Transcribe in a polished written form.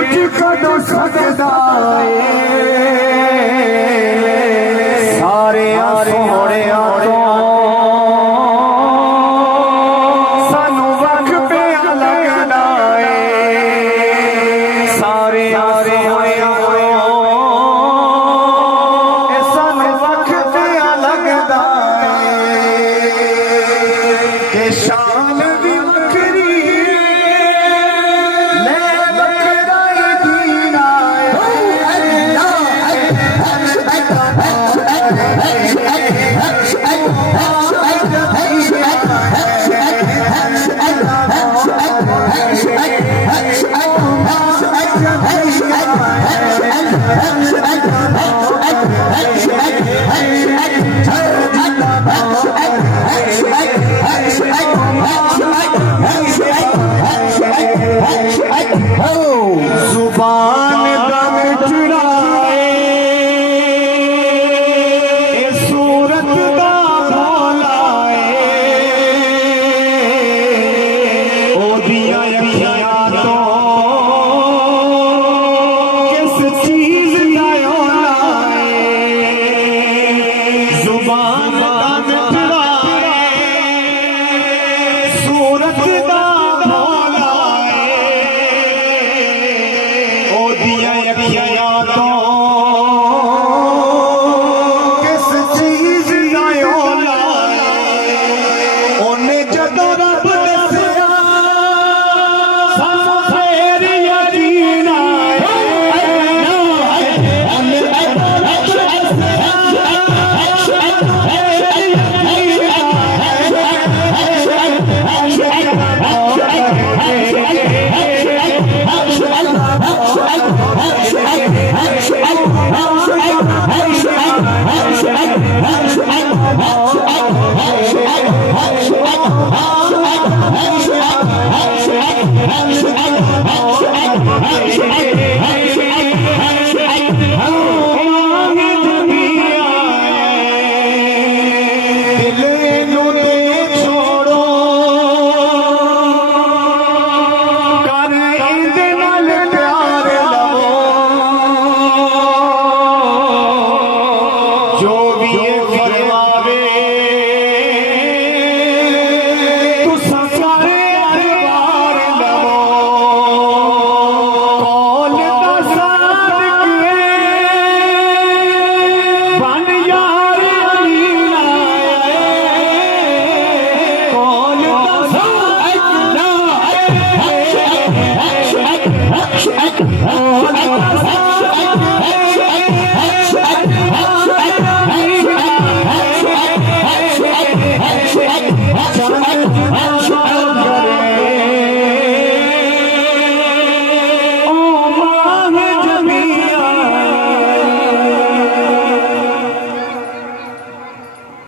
मुझको तो सकदा सारे सोहरे तो सानू वख पे लगदा सारे सानू वख पे लगदा के शान भी बकरी जुबान दम चुराए सूरत दा भोलाए ओदियां अखियां तो किस चीज दा लाए जुबान दम चुराए सूरत दा किस चीज उन्हें जदों रब दसिया सानू फेर यकीन चल